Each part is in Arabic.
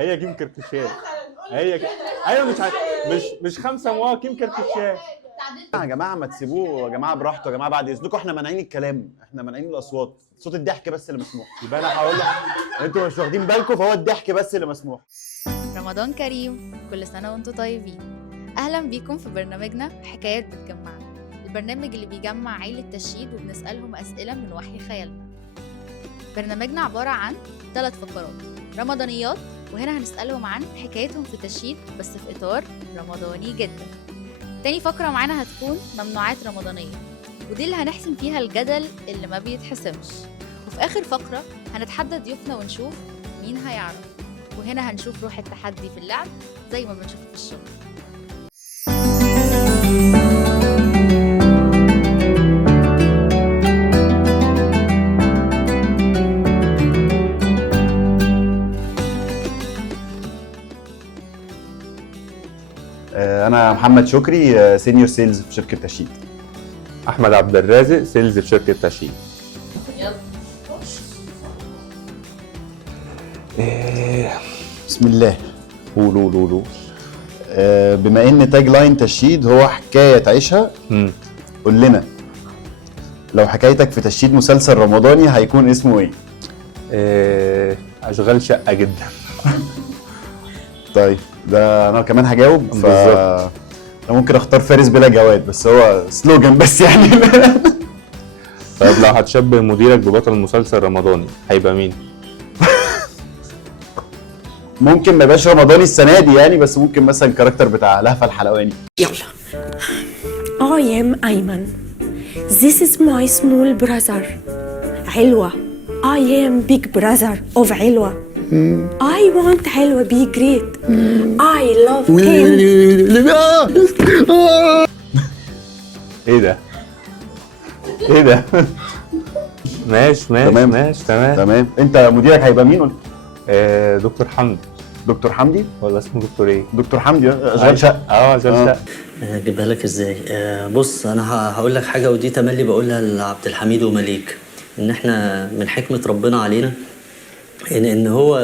هي كيم كرداشيان. هي ايوه مش 5 موا كيم كرداشيان. يا جماعه ما تسيبوه يا جماعه براحته يا جماعه، بعد اذنكم احنا مانعين الكلام، احنا مانعين الاصوات، صوت الضحك بس اللي مسموح. يبقى انا هقول لك انتوا مش واخدين بالكم، فهو الضحك بس اللي مسموح. رمضان كريم، كل سنة وانتم طيبين. أهلا بيكم في برنامجنا حكايات بتجمعنا، البرنامج اللي بيجمع عيلة تشييد وبنسألهم أسئلة من وحي خيالنا. برنامجنا عبارة عن 3 فقرات رمضانيات، وهنا هنسألهم عن حكايتهم في تشييد بس في إطار رمضاني جدا. تاني فقرة معانا هتكون ممنوعات رمضانية، ودي اللي هنحسم فيها الجدل اللي ما بيتحسمش. وفي آخر فقرة هنتحدى ضيوفنا ونشوف مين هيعرف، وهنا هنشوف روح التحدي في اللعب زي ما بنشوف في الشغل. انا محمد شكري، سينيور سيلز في شركه تشييد. احمد عبد الرازق، سيلز في شركه تشييد. بسم الله. قولوا. بما ان تاج لاين تشييد هو حكايه تعيشها، قول لنا لو حكايتك في تشييد مسلسل رمضاني هيكون اسمه ايه؟ اشغال شقه جدا. طيب ده انا كمان هجاوب. بالظبط. انا ممكن اختار فارس بلا جواد، بس هو سلوجان بس يعني. طيب لو هتشبه مديرك ببطل مسلسل رمضاني هيبقى مين؟ ممكن ما يبقاش رمضاني السنه دي يعني، بس ممكن مثلا كاركتر بتاع لهفة الحلواني. يلا. I am أيمن. This is my small brother. علوة. I am big brother of علوة. I want علوة be great. I love him. ايه ده؟ ماشي تمام. انت مديرك هيبقى مين؟ دكتور حمدي. دكتور حمدي ولا اسمه دكتور ايه؟ دكتور حمدي اشغال شقه. اشغال شقه. اجيبها لك ازاي؟ بص انا هقول لك حاجه، ودي تملي بقولها لعبد الحميد ومليك، ان احنا من حكمه ربنا علينا ان هو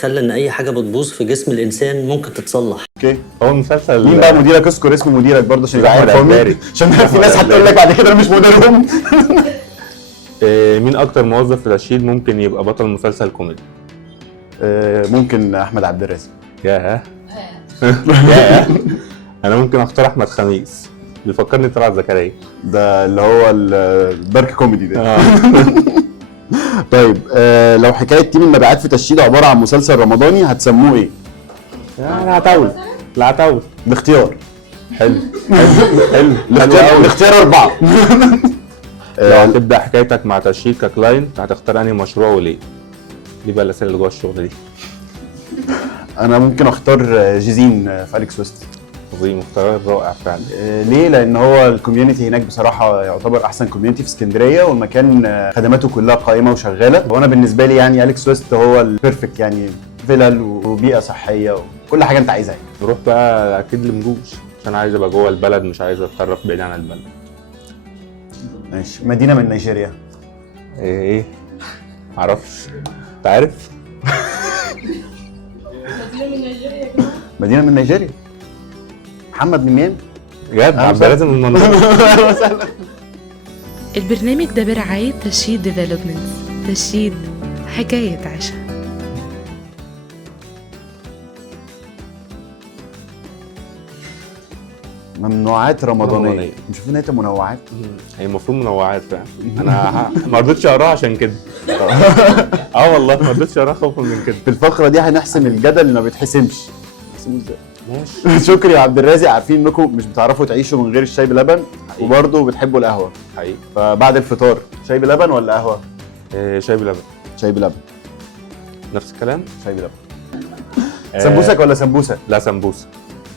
خلى ان اي حاجه بتبوظ في جسم الانسان ممكن تتصلح. اوكي. هو المسلسل مين بقى مديرك؟ اذكر اسم مديرك برضه عشان يبقى عارف هو مين، عشان في ناس هتقول لك بعد كده انا مش مديرهم. مين اكتر موظف في تشييد ممكن يبقى بطل مسلسل كوميدي؟ ممكن احمد عبد الرازق. ياه. انا ممكن اختار احمد خميس، بيفكرني طلعت زكريا، ده اللي هو الدارك كوميدي ده. طيب لو حكايه تيم المبيعات في تشييد عباره عن مسلسل رمضاني هتسموه ايه؟ العتاول. الاختيار. حلو. الاختيار 4. لو هتبدا حكايتك مع تشييد ككلاينت هتختار انهي مشروع وليه؟ دي بقى الاسئله اللي جوه الشغل دي. انا ممكن اختار جيزين في أليكس ويست. ودي مختار رائع فعلا. ليه؟ لان هو الكوميونتي هناك بصراحه يعتبر احسن كوميونتي في اسكندريه، والمكان خدماته كلها قائمه وشغاله. وانا بالنسبه لي يعني أليكس ويست هو البيرفكت، يعني فيلل وبيئه صحيه وكل حاجه انت عايزها. نروح بقى اكيد لمجوش، عشان عايز ابقى جوه البلد، مش عايز اتطرف بعيد عن البلد. ماشي. مدينه من نيجيريا. ايه؟ معرفش. انت عارف؟ مدينه من نيجيريا. محمد من مين؟ بجد؟ عبد الرازق من المنطقه. البرنامج ده برعاية تشييد ديفلوبمنت. تشييد حكاية عيشها. ممنوعات رمضانيه. مش ان انت منوعات. هي المفروض منوعات فعلا. انا ما رضيتش اقراها عشان كده. والله ما رضيتش اقراها خوفا من كده. في الفقره دي هنحسم الجدل اللي ما بيتحسمش. نحسمه ازاي؟ ماشي. شكري يا عبد الرازق، عارفين انكم مش بتعرفوا تعيشوا من غير الشاي بلبن، وبرضه بتحبوا القهوه حقيقي. فبعد الفطار شاي بلبن ولا قهوه؟ شاي بلبن. شاي بلبن. نفس الكلام. شاي بلبن. سمبوسك ولا سمبوسه؟ لا سمبوسه.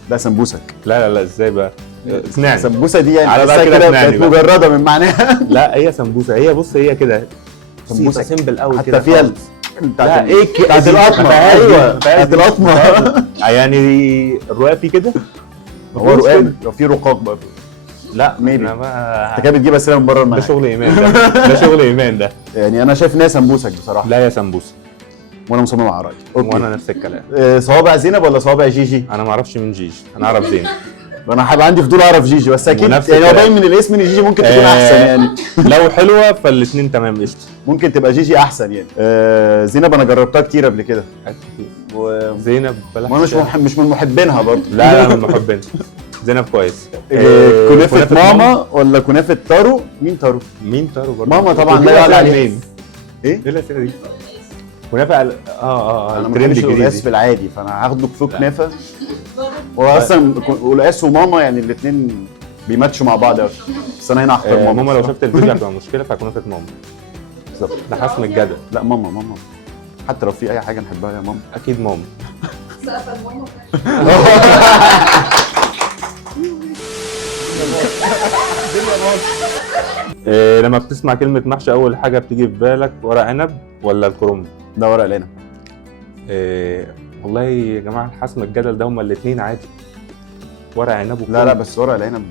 لا سمبوسك. لا ازاي بقى؟ اقنعني. سمبوسه دي يعني على بقى كده بقت مجرده من معناها. لا هي سمبوسه، هي بص هي كده سمبوسه سيمبل قوي حتى كده فيها لا ايه بتاعت القطمه. ايوه بتاعت القطمه. يعني الرقاق فيه كده. هو رقاق لو في رقاق بقى. لا ميبي انت كده بتجيب اسئله من بره المنهج. ده شغل ايمان ده. ده شغل ايمان ده. يعني انا شايف ان هي سمبوسك بصراحه. لا يا سمبوسه. وانا مصمم على رايي. وانا نفس الكلام. صوابع زينب ولا صوابع جيجي؟ انا ما اعرفش مين جيجي، انا اعرف زينب. انا هيبقى عندي فضول اعرف جيجي، بس اكيد ونفس يعني هو الكلام. باين من الاسم ان جيجي ممكن تكون احسن يعني. لو حلوه فالاثنين تمام قشطه. ممكن تبقى جيجي احسن يعني. زينب انا جربتها كتير قبل كده زينب بلاش. وانا مش من محبينها برضه. لا من محبين. زينب كويس. كنافه ماما ولا كنافه تارو؟ مين تارو؟ مين تارو برضه؟ ماما طبعا كنت لا يعلى بتقول عليها. مين؟ ايه؟ ايه الاسئله دي؟ كنافه انا ما الترند بحبش القلقاس الجديد. في العادي، فانا هاخده فوق كنافه. واصلا قلقاس وماما يعني الاثنين بيماتشوا مع بعض قوي، بس انا هنا هختار ماما. ماما لو شفت الفيديو هتبقى مشكله، فكنافه ماما. بالظبط. ده حسم الجدل. لا ماما حتى لو في اي حاجه نحبها يا ماما. اكيد ماما. لما بتسمع كلمة محشي أول حاجة بتيجي في بالك ورق عنب ولا الكرنب؟ ده ورق العنب. والله يا جماعة حسم الجدل ده هما الاتنين عادي. ورق عنب وكرنب. لا بس ورق العنب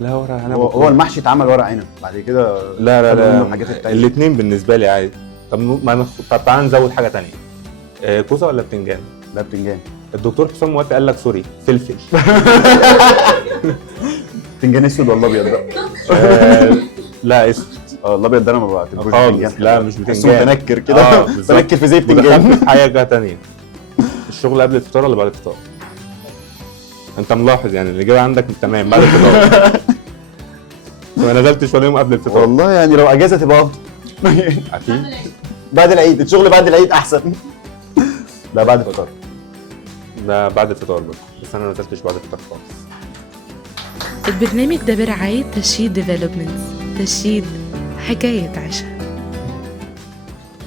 لا ورق عنب هو المحشي اتعمل ورق عنب بعد كده. لا خدوا منه الحاجات التانية. الاتنين بالنسبة لي عادي. طب تعالى نزود حاجة تانية. كوسة ولا بتنجان؟ لا بتنجان. الدكتور حسام موافق قال لك سوري فلفل. بتنجان اسود ولا ابيض بقى؟ لا اسود. الابيض ده انا ما بعتبروش خالص. بتنجان. لا مش بحسه بتنجان. متنكر كده. متنكر في زي ودخلت بتنجان. في حاجة تانية. الشغل قبل الفطار ولا بعد الفطار؟ انت ملاحظ يعني الاجابه عندك تمام بعد الفطار. ما نزلتش ولا يوم قبل الفطار. والله يعني لو اجازه تبقى افضل. اكيد. بعد العيد، الشغل بعد العيد احسن. لا بعد الفطار. ده بعد الفطار برضه، بس انا ما نزلتش بعد الفطار خالص. البرنامج ده برعاية تشييد ديفلوبمنتس. تشييد حكاية عشا.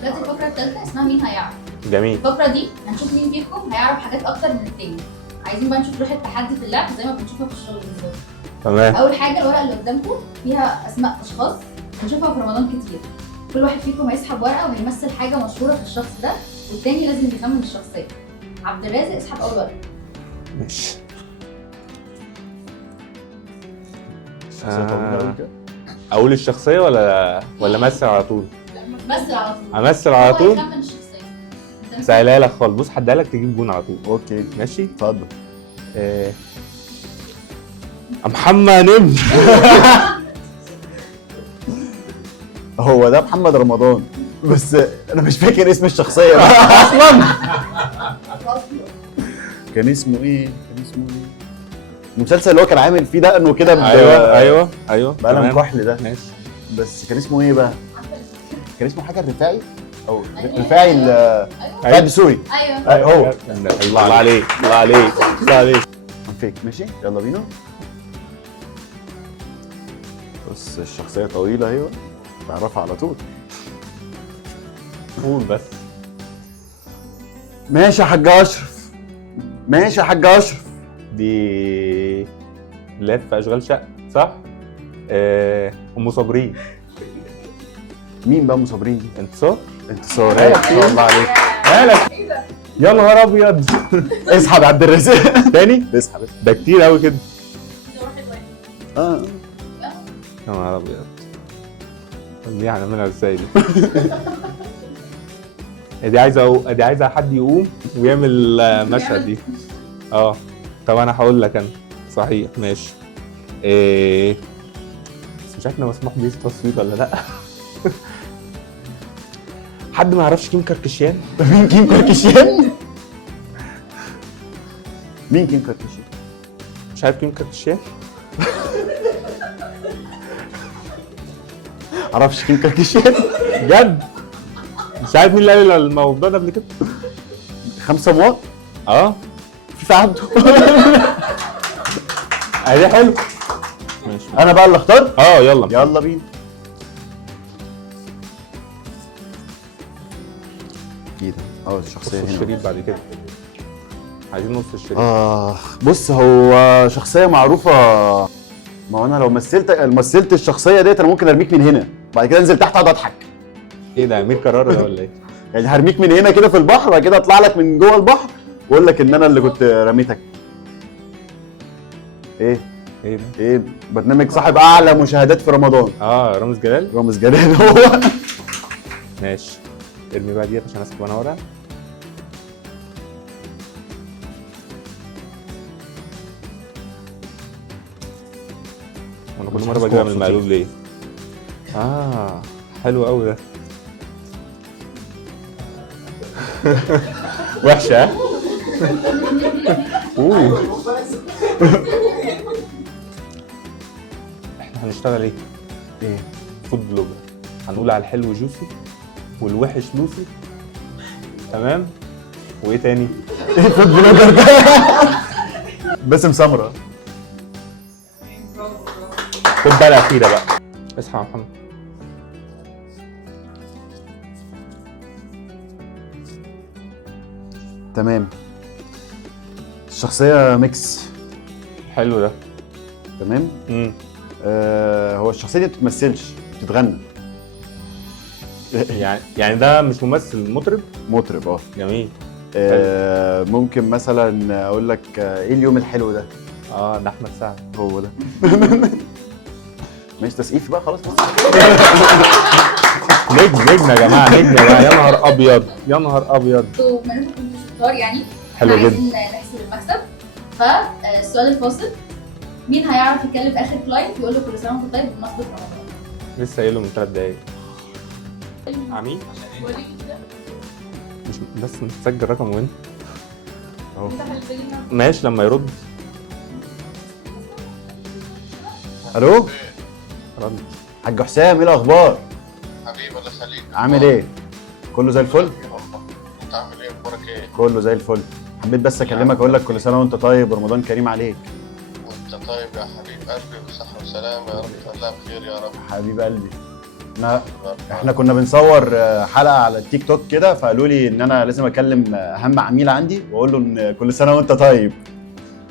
دلوقتي الفقرة الثالثة اسمها مين هيعرف. جميل. الفقرة دي هنشوف مين فيكم هيعرف حاجات أكتر من التاني. عايزين بقى نشوف روح التحدي في اللعب زي ما بنشوفها في الشغل بالظبط. تمام. أول حاجة الورقة اللي قدامكم فيها أسماء أشخاص بنشوفها في رمضان كتير. كل واحد فيكم هيسحب ورقة وهيمثل حاجة مشهورة في الشخص ده، والتاني لازم يخمن الشخصية. عبد الرازق اسحب أول ورقة. ماشي. اقول الشخصيه ولا امثل على طول؟ مثل على طول. امثل على طول. هو هيخمن الشخصية. سهلها لك خالص، بص هديها لك تجيب جون على طول. اوكي ماشي. اتفضل. محمد نمر. هو ده محمد رمضان، بس انا مش فاكر اسم الشخصيه اصلا. كان اسمه ايه؟ المسلسل اللي هو كان عامل فيه دقنه كده. ايوه بقلم تمام. كحل ده. ماشي. بس كان اسمه ايه بقى؟ كان اسمه حاجه الرفاعي او الرفاعي أيوه. قاعد سوري. أيوه. هو الله عليك الله عليك الله عليك. فيك. ماشي يلا بينا. بص الشخصيه طويله اهي، تعرفها على طول. قول بس. ماشي يا حاج اشرف. ماشي يا حاج اشرف. دي لف في اشغال شقه صح؟ ام صابرين. مين بقى مصابرين دي؟ انتصار. انتصار. ما شاء الله عليك. مالك؟ يا نهار ابيض. اسحب يا عبد الرزاق. تاني؟ اسحب. ده كتير قوي كده. اه يا نهار ابيض. طب دي هنعملها ازاي دي؟ دي عايزه حد يقوم ويعمل مشهد دي. طب انا هقول لك انا. صحيح ماشي. بس مش عارف لو مسموح بيه التصوير ولا لا. حد ما يعرفش كيم كارداشيان؟ مين كيم كارداشيان؟ مين كيم كارداشيان؟ مش عارف كيم كارداشيان؟ معرفش كيم كارداشيان بجد؟ مش عارف مين اللي قال الموضوع ده قبل كده؟ 5 موات؟ في عبده. دي حلو. ماشي. انا بقى اللي اختار؟ يلا يلا بينا. ايه ده؟ نص الشخصيه هنا. الشريط بعد كده. عايزين نص الشريط. بص هو شخصيه معروفه. ما هو انا لو مثلت الشخصيه ديت انا ممكن ارميك من هنا، بعد كده انزل تحت اقعد اضحك. ايه ده امير كرارة ده ولا ايه؟ يعني هرميك من هنا كده في البحر، بعد كده اطلع لك من جوه البحر واقول لك ان انا اللي كنت رميتك. ايه ده؟ ايه برنامج صاحب اعلى مشاهدات في رمضان. رامز جلال. رامز جلال هو. ماشي. ارمي بقى ديت عشان اسحب انا ورقه. وانا كل مش مره حاسس بجيبها من مبسوطين. المقلوب ليه؟ حلو قوي ده. وحشه ها؟ احنا هنشتغل ايه؟ ايه؟ فود بلوجر. هنقول على الحلو جوسي والوحش لوسي. تمام؟ وايه تاني؟ فود بلوجر ده باسم سمرة. خد بقى الاخيره بقى. اصحى يا محمد. تمام. الشخصية ميكس. حلو ده. تمام. هو الشخصية دي ما بتتمثلش، بتتغنى. يعني ده مش ممثل، مطرب. مطرب جميل. ممكن مثلا اقول لك ايه اليوم الحلو ده؟ ده احمد سعد. هو ده. ماشي تسقيف بقى خلاص. نجم يا جماعه، نجم يا جماعه. يا نهار ابيض، يا نهار ابيض. انتوا منكم كنتوا شطار يعني. حلو إحنا جدا. عايزين نحسب المكسب. فالسؤال الفاصل، مين هيعرف يتكلم اخر كلاينت ويقول له كل سنه وانت طيب بمناسبه رمضان؟ لسه قايله من 3 دقايق. عميل مش بس مسجل رقم وين؟ اهو. ماشي لما يرد. الو رد. حاج حسام، ايه الاخبار؟ حبيبي الله يخليك. عامل ايه؟ كله زي الفل؟ انت عامل ايه؟ اخبارك ايه؟ كله زي الفل. حبيت بس اكلمك اقول لك كل سنه وانت طيب ورمضان كريم عليك. وانت طيب يا حبيب قلبي، بصحة وسلامة يا رب، توليها بخير يا رب. حبيب قلبي. احنا كنا بنصور حلقه على التيك توك كده، فقالوا لي ان انا لازم اكلم اهم عميل عندي واقول له ان كل سنه وانت طيب.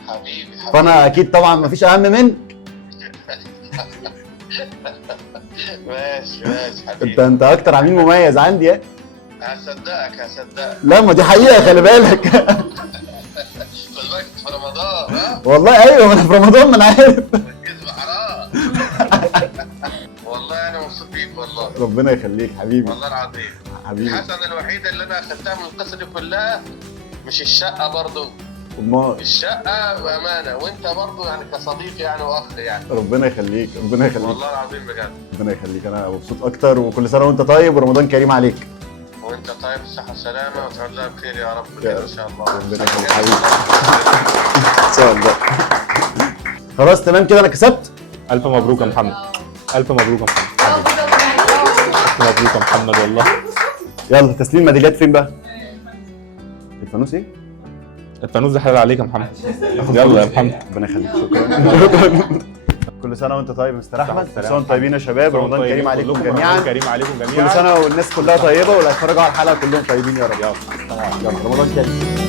حبيبي فانا اكيد طبعا مفيش اهم منك. ماشي حبيبي. انت اكتر عميل مميز عندي. ايه؟ هصدقك. لا ما دي حقيقه، خلي بالك. خد بالك في رمضان. والله ايوه، ما انا في رمضان، ما انا عارف. الكذب حرام. والله انا مبسوط بيك والله. ربنا يخليك حبيبي. والله العظيم. حبيبي. الحسنة الوحيدة اللي انا اخدتها من القصة دي كلها مش الشقة برضو. امال. الشقة بأمانة، وانت برضو يعني كصديق يعني واخ يعني. ربنا يخليك، ربنا يخليك. والله العظيم بجد. ربنا يخليك، انا مبسوط اكتر، وكل سنه وانت طيب ورمضان كريم عليك. وانت طيب بالصحة والسلامة وتوليها بخير يا رب يا كده رب. ان شاء الله. ربنا يخليك حبيبي. ان شاء الله. خلاص تمام كده انا كسبت. الف مبروك يا محمد. الف مبروك يا محمد. الف مبروك يا محمد والله. يلا تسليم الميداليات فين بقى؟ الفانوس ايه؟ الفانوس ده حلال عليك يا محمد. يلا يا محمد. ربنا يخليك، شكرا. كل سنه وانت طيب يا مستر احمد. كل سنه وانتم طيبين يا شباب، رمضان كريم عليكم جميعا. رمضان كريم عليكم جميعا. كل سنه والناس كلها طيبه، واللي هيتفرجوا على الحلقه كلهم طيبين يا رب. يلا رمضان كريم.